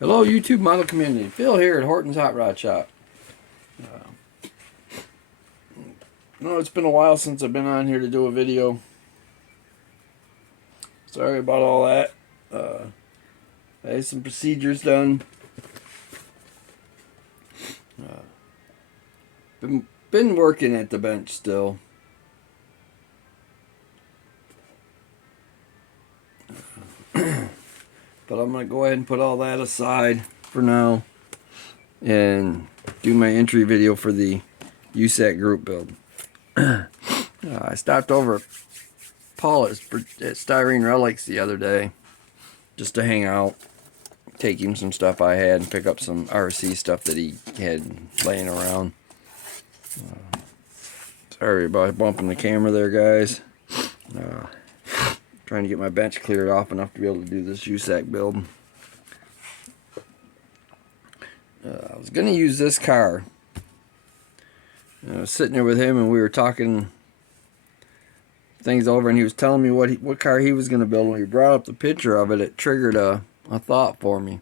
Hello, YouTube model community. Phil here at Horton's Hot Rod Shop. No, it's been a while since I've been on here to do a video. Sorry about all that. I had some procedures done. Been working at the bench still. But I'm going to go ahead and put all that aside for now and do my entry video for the Usacc group build. I stopped over at Paul at Styrene Relics the other day just to hang out, take him some stuff I had, and pick up some RC stuff that he had laying around. Sorry about bumping the camera there, guys. Trying to get my bench cleared off enough to be able to do this Usacc build. I was going to use this car. I was sitting there with him and we were talking things over, and he was telling me what car he was going to build. When he brought up the picture of it, it triggered a thought for me.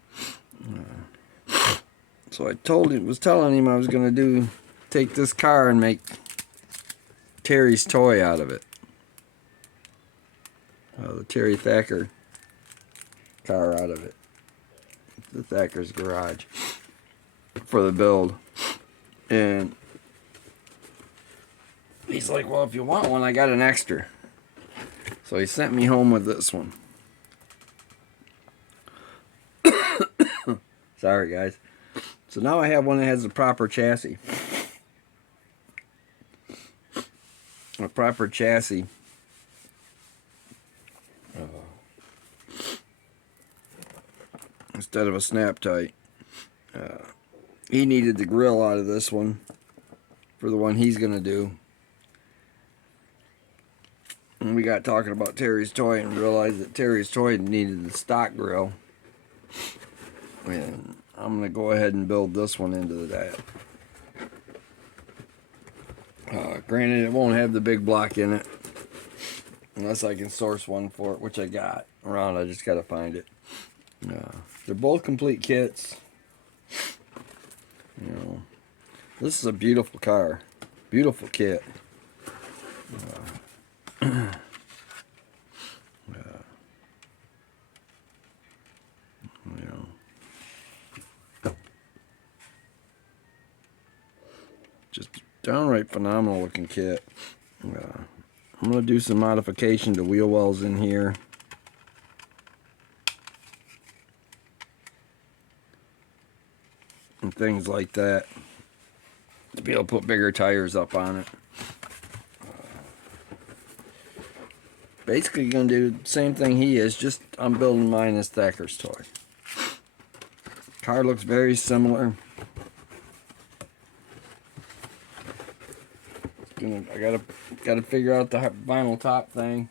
So I was telling him I was going to take this car and make Terry's toy out of it. The Terry Thacker car out of it. The Thacker's garage for the build. And he's like, well, if you want one, I got an extra. So he sent me home with this one. Sorry, guys. So now I have one that has a proper chassis. A proper chassis. Instead of a snap tight. He needed the grill out of this one for the one he's going to do. And we got talking about Terry's toy and realized that Terry's toy needed the stock grill. And I'm going to go ahead and build this one into that. Granted, it won't have the big block in it unless I can source one for it, which I got around. I just got to find it. They're both complete kits. You know, this is a beautiful car, beautiful kit. You know, just downright phenomenal looking kit. I'm going to do some modification to wheel wells in here. And things like that to be able to put bigger tires up on it. Basically going to do the same thing he is, just I'm building mine as Thacker's toy. Car looks very similar. I gotta figure out the vinyl top thing.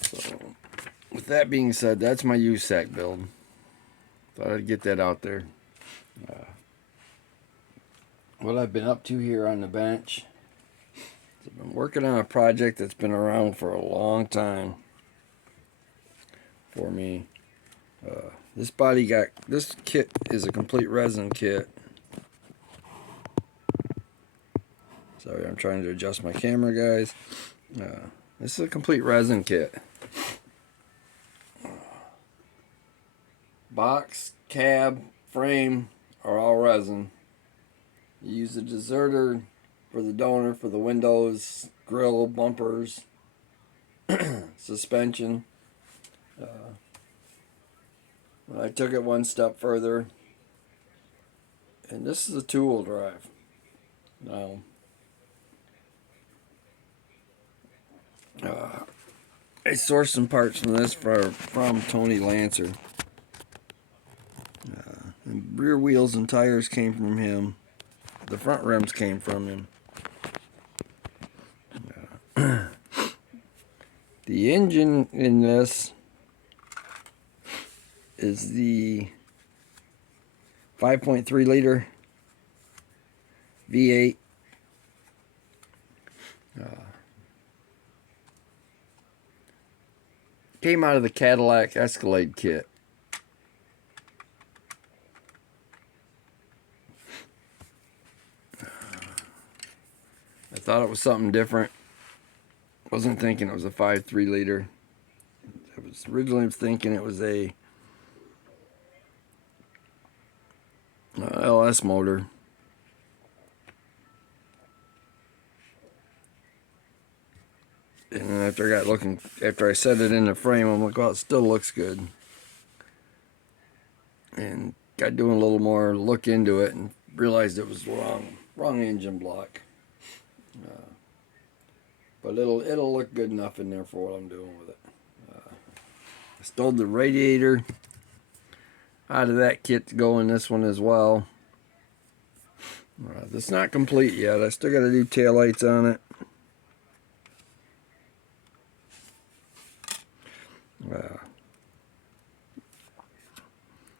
So, with that being said, that's my Usacc build. Thought I'd get that out there. What I've been up to here on the bench. I've been working on a project that's been around for a long time for me. This kit is a complete resin kit. Sorry, I'm trying to adjust my camera, guys. This is a complete resin kit. Box, cab, frame are all resin. You use the deserter for the donor, for the windows, grill, bumpers, suspension. I took it one step further, and this is a two-wheel drive. Now, I sourced some parts from this from Tony Lancer. The rear wheels and tires came from him. The front rims came from him. The engine in this is the 5.3 liter V8. Came out of the Cadillac Escalade kit. I thought it was something different. Wasn't thinking it was a 5.3 liter. I was originally thinking it was a LS motor. And then after I set it in the frame, I'm like, well, it still looks good. And got doing a little more look into it and realized it was wrong engine block. But it'll look good enough in there for what I'm doing with it. I stole the radiator out of that kit to go in this one as well. It's not complete yet. I still got to do taillights on it.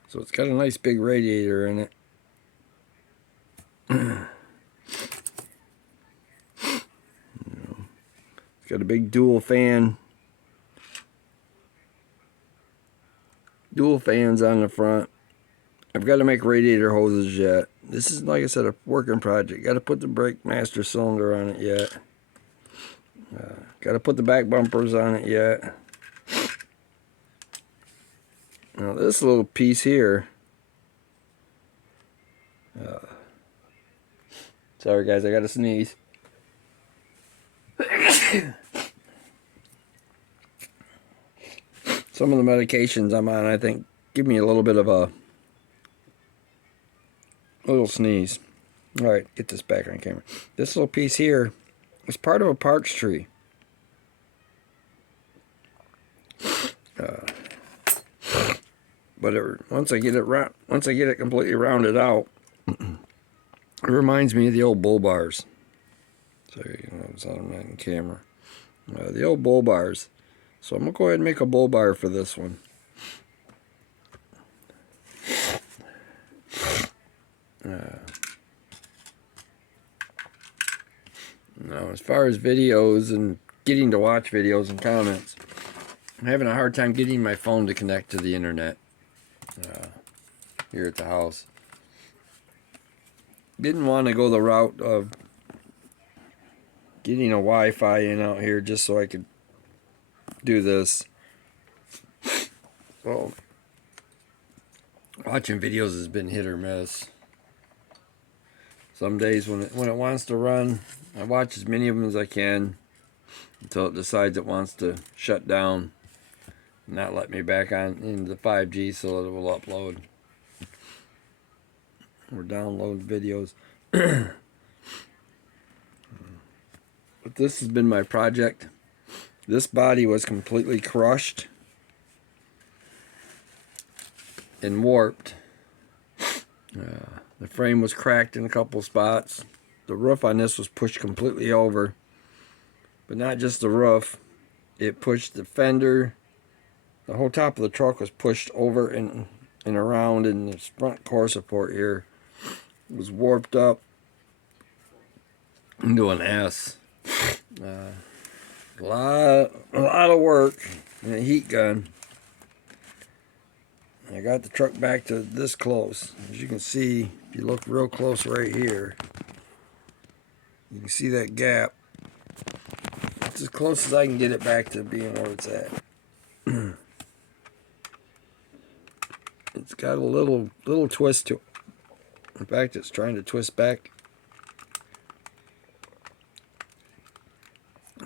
So it's got a nice big radiator in it. It's got a big dual fans on the front. I've got to make radiator hoses yet. This is, like I said, a working project. Got to put the brake master cylinder on it yet. Got to put the back bumpers on it yet. Now this little piece here. Sorry guys, I got to sneeze. Some of the medications I'm on, I think, give me a little bit of a little sneeze. Alright, get this back on camera. This little piece here is part of a parts tree. But once I get it completely rounded out, it reminds me of the old bull bars. So you know, it's on that in camera. The old bull bars. So I'm gonna go ahead and make a bull bar for this one. Now, as far as videos and getting to watch videos and comments, I'm having a hard time getting my phone to connect to the internet here at the house. Didn't want to go the route of getting a Wi-Fi in out here just so I could do this. Well, watching videos has been hit or miss. Some days when it wants to run, I watch as many of them as I can until it decides it wants to shut down and not let me back on into the 5G so that it will upload or download videos. But this has been my project. This body was completely crushed and warped. The frame was cracked in a couple spots. The roof on this was pushed completely over. But not just the roof. It pushed the fender. The whole top of the truck was pushed over and around, and the front core support here was warped up into an S. A lot of work and a heat gun. I got the truck back to this close. As you can see, if you look real close right here, you can see that gap. It's as close as I can get it back to being where it's at. It's got a little twist to it. In fact, it's trying to twist back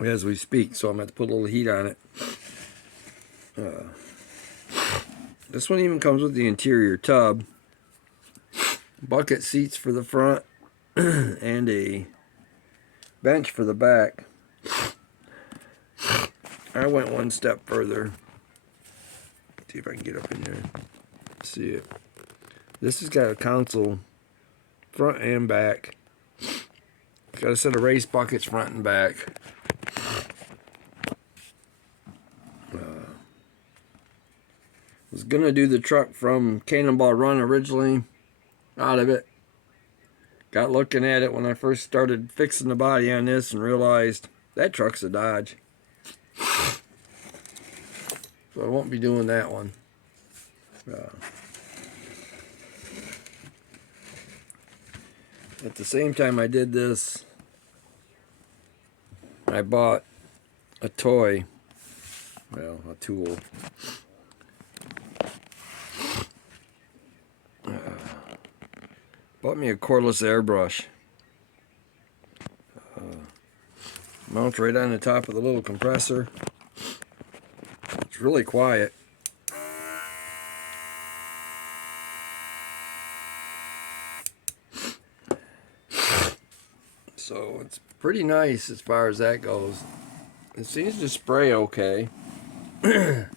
as we speak, so I'm going to put a little heat on it. This one even comes with the interior tub, bucket seats for the front, and a bench for the back. I went one step further. See if I can get up in there. See it. This has got a console, front and back. It's got a set of race buckets front and back. Was gonna do the truck from Cannonball Run originally out of it. Got looking at it when I first started fixing the body on this and realized that truck's a Dodge. So I won't be doing that one. At the same time I did this, I bought a toy, well, a tool. Bought me a cordless airbrush. Mounts right on the top of the little compressor. It's really quiet. So it's pretty nice as far as that goes. It seems to spray okay. I've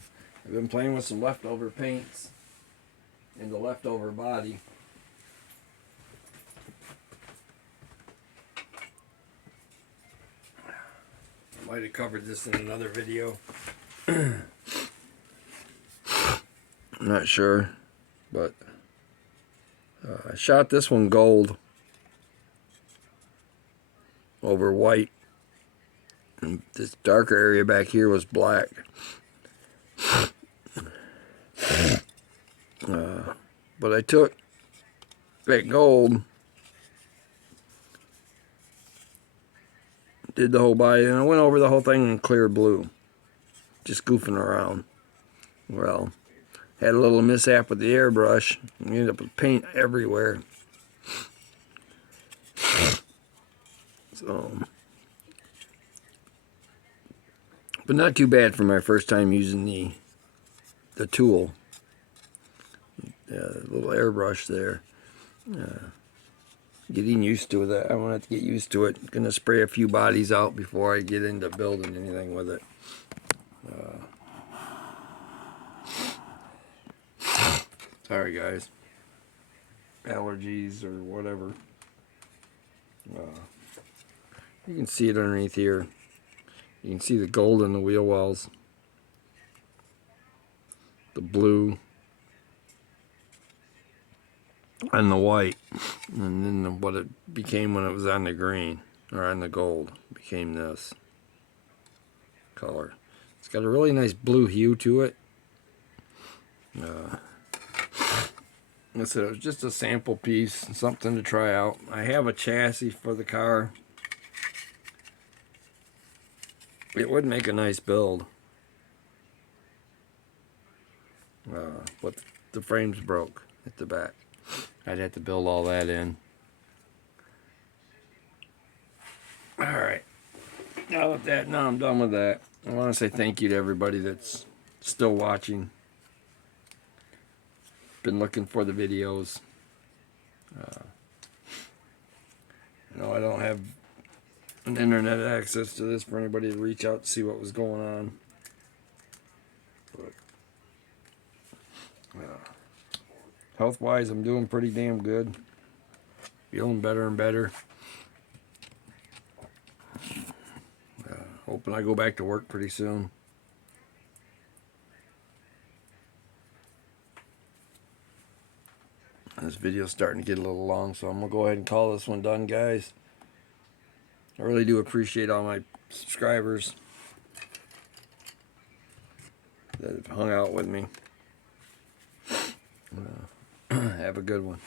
been playing with some leftover paints in the leftover body. I might have covered this in another video. I'm not sure, but I shot this one gold over white, and this darker area back here was black. But I took that gold, did the whole body, and I went over the whole thing in clear blue, just goofing around. Well, had a little mishap with the airbrush, and ended up with paint everywhere. So, but not too bad for my first time using the tool. Little airbrush there. Getting used to that. I want to get used to it. Gonna spray a few bodies out before I get into building anything with it. Sorry guys. Allergies or whatever. You can see it underneath here. You can see the gold in the wheel wells. The blue. And the white. And then what it became when it was on the green. Or on the gold. Became this color. It's got a really nice blue hue to it. Like I said, it was just a sample piece, something to try out. I have a chassis for the car. It would make a nice build. But the frame's broke at the back. I'd have to build all that in. Alright. Now I'm done with that. I want to say thank you to everybody that's still watching. Been looking for the videos. I don't have an internet access to this for anybody to reach out to see what was going on. But health-wise, I'm doing pretty damn good. Feeling better and better. Hoping I go back to work pretty soon. This video's starting to get a little long, so I'm going to go ahead and call this one done, guys. I really do appreciate all my subscribers that have hung out with me. Have a good one.